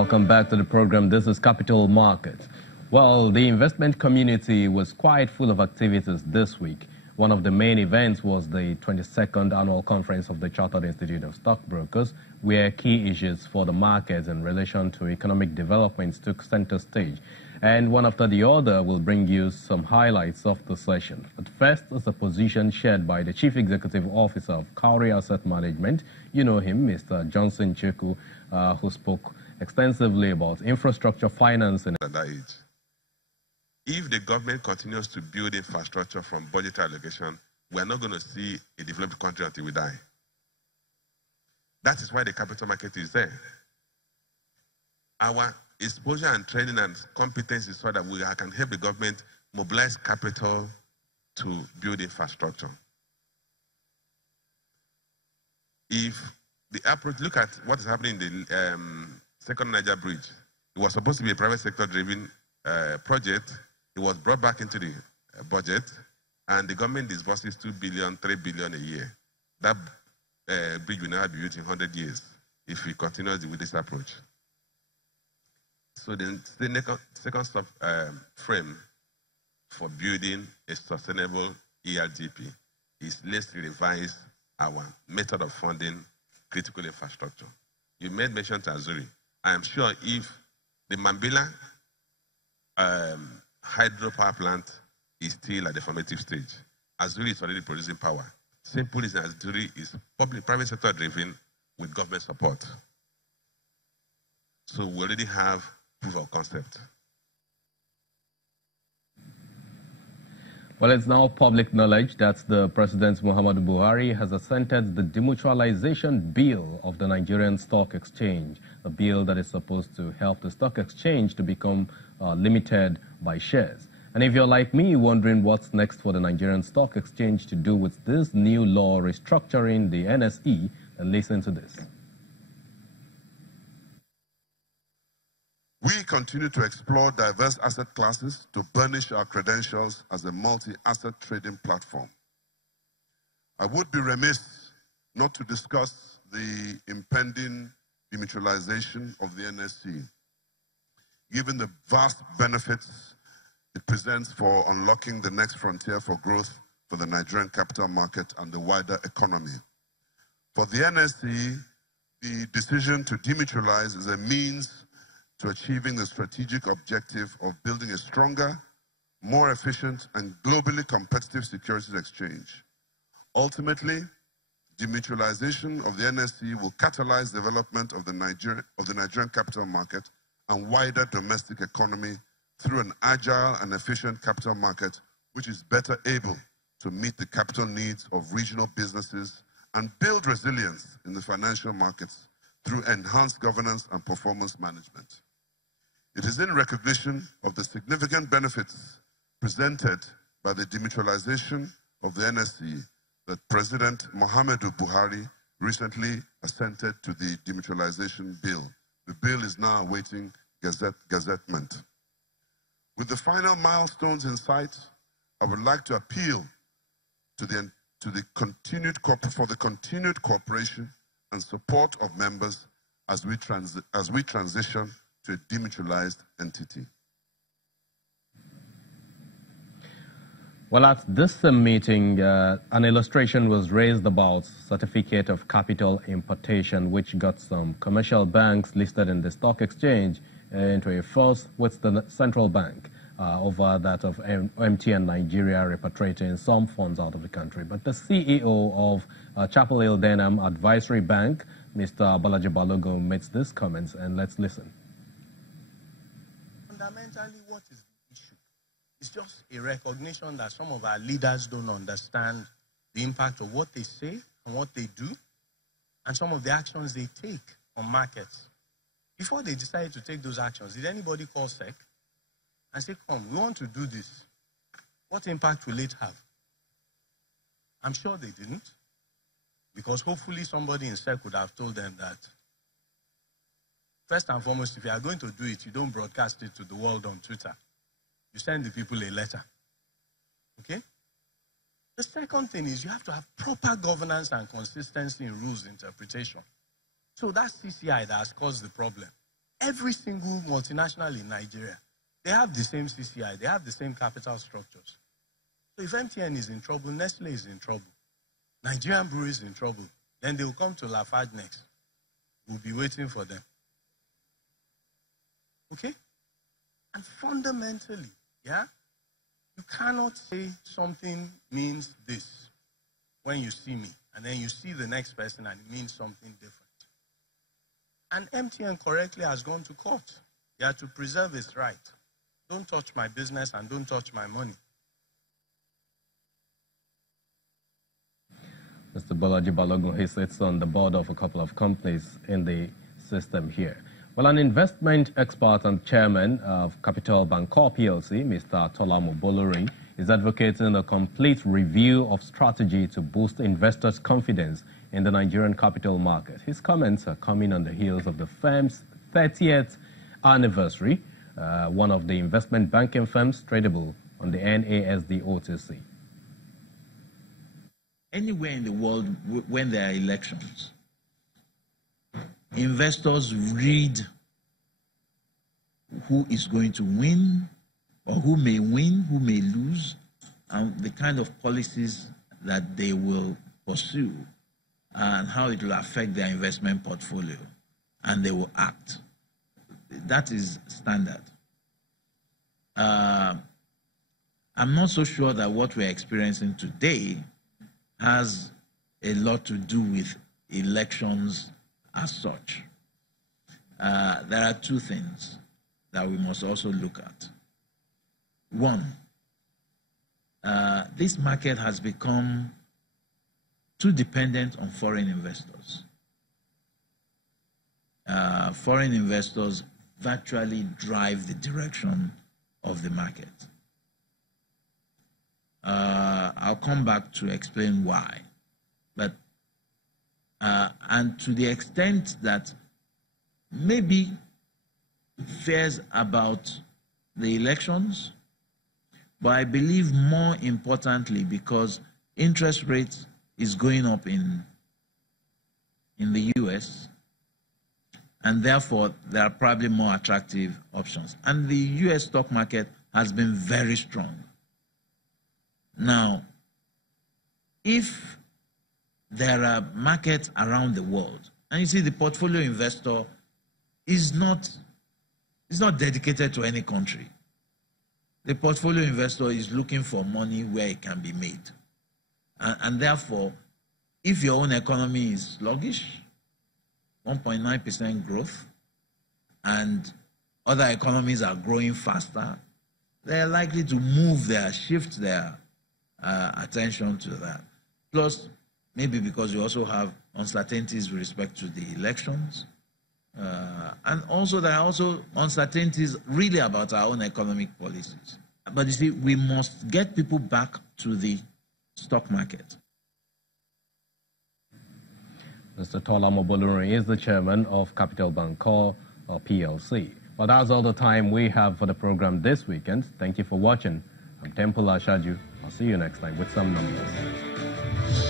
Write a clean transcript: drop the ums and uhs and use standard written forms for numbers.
Welcome back to the program. This is Capital Markets. Well, the investment community was quite full of activities this week. One of the main events was the 22nd Annual Conference of the Chartered Institute of Stockbrokers, where key issues for the markets in relation to economic developments took center stage. And one after the other will bring you some highlights of the session. At first is a position shared by the Chief Executive Officer of Cowrie Asset Management. You know him, Mr. Johnson Cheku, who spoke extensively about infrastructure financing. At that age, if the government continues to build infrastructure from budgetary allocation, we are not going to see a developed country until we die. That is why the capital market is there. Our exposure and training and competence is so that we can help the government mobilize capital to build infrastructure. If the approach, look at what is happening in the Second Niger Bridge. It was supposed to be a private sector driven project. It was brought back into the budget, and the government disburses 2 billion, 3 billion a year. That bridge will never be used in 100 years if we continue with this approach. So the second frame for building a sustainable ERGP is let's revise our method of funding critical infrastructure. You made mention to Azuri. I am sure if the Mambila hydropower plant is still at the formative stage, Azuri is already producing power. Simple is Azuri is private sector driven with government support. So we already have proof of concept. Well, it's now public knowledge that the President Muhammadu Buhari has assented the Demutualisation Bill of the Nigerian Stock Exchange, a bill that is supposed to help the stock exchange to become limited by shares. And if you're like me wondering what's next for the Nigerian Stock Exchange to do with this new law restructuring the NSE, then listen to this. We continue to explore diverse asset classes to burnish our credentials as a multi-asset trading platform. I would be remiss not to discuss the impending demutualization of the NSE, given the vast benefits it presents for unlocking the next frontier for growth for the Nigerian capital market and the wider economy. For the NSE, the decision to demutualize is a means to achieving the strategic objective of building a stronger, more efficient, and globally competitive securities exchange. Ultimately, demutualization of the NSE will catalyze development of the Nigerian capital market and wider domestic economy through an agile and efficient capital market which is better able to meet the capital needs of regional businesses and build resilience in the financial markets through enhanced governance and performance management. It is in recognition of the significant benefits presented by the demutualization of the NSE that President Muhammadu Buhari recently assented to the demutualization bill. The bill is now awaiting gazettement. With the final milestones in sight, I would like to appeal for the continued cooperation and support of members as we transition to a demutualized entity. Well, at this meeting, an illustration was raised about certificate of capital importation, which got some commercial banks listed in the stock exchange into a fuss with the central bank over that of MTN Nigeria repatriating some funds out of the country. But the CEO of Chapel Hill Denham Advisory Bank, Mr. Balaji Balogun, makes these comments, and let's listen. Fundamentally, what is the issue? It's just a recognition that some of our leaders don't understand the impact of what they say and what they do, and some of the actions they take on markets. Before they decided to take those actions, did anybody call SEC and say, come, we want to do this? What impact will it have? I'm sure they didn't, because hopefully somebody in SEC would have told them that, first and foremost, if you are going to do it, you don't broadcast it to the world on Twitter. You send the people a letter. Okay? The second thing is you have to have proper governance and consistency in rules interpretation. So that's CCI that has caused the problem. every single multinational in Nigeria, they have the same CCI, they have the same capital structures. So if MTN is in trouble, Nestle is in trouble, Nigerian Brewery is in trouble, then they will come to Lafarge next. We'll be waiting for them. Okay? And fundamentally, yeah, you cannot say something means this when you see me, and then you see the next person and it means something different. And MTN correctly has gone to court. They had to preserve its right. Don't touch my business and don't touch my money. Mr. Bolaji Balogun, he sits on the board of a couple of companies in the system here. Well, an investment expert and chairman of Capital Bancorp PLC, Mr. Tolamo Bolori, is advocating a complete review of strategy to boost investors' confidence in the Nigerian capital market. His comments are coming on the heels of the firm's 30th anniversary, one of the investment banking firms tradable on the NASD OTC. Anywhere in the world when there are elections, investors read who is going to win or who may win, who may lose, and the kind of policies that they will pursue and how it will affect their investment portfolio, and they will act. That is standard. I'm not so sure that what we're experiencing today has a lot to do with elections as such. There are two things that we must also look at. One, this market has become too dependent on foreign investors. Foreign investors virtually drive the direction of the market. I'll come back to explain why. But, and to the extent that maybe fears about the elections, but I believe more importantly because interest rates is going up in the US, and therefore there are probably more attractive options. And the US stock market has been very strong. Now, if there are markets around the world, and you see the portfolio investor is not dedicated to any country. The portfolio investor is looking for money where it can be made. And therefore, if your own economy is sluggish, 1.9% growth, and other economies are growing faster, they are likely to shift their attention to that. Plus, maybe because you also have uncertainties with respect to the elections, and also there are also uncertainties really about our own economic policies. But you see, we must get people back to the stock market. Mr. Tolamo Bolori is the chairman of Capital Bancorp PLC. Well, that's all the time we have for the program this weekend. Thank you for watching. I'm Temple Ashaju. I'll see you next time with some numbers.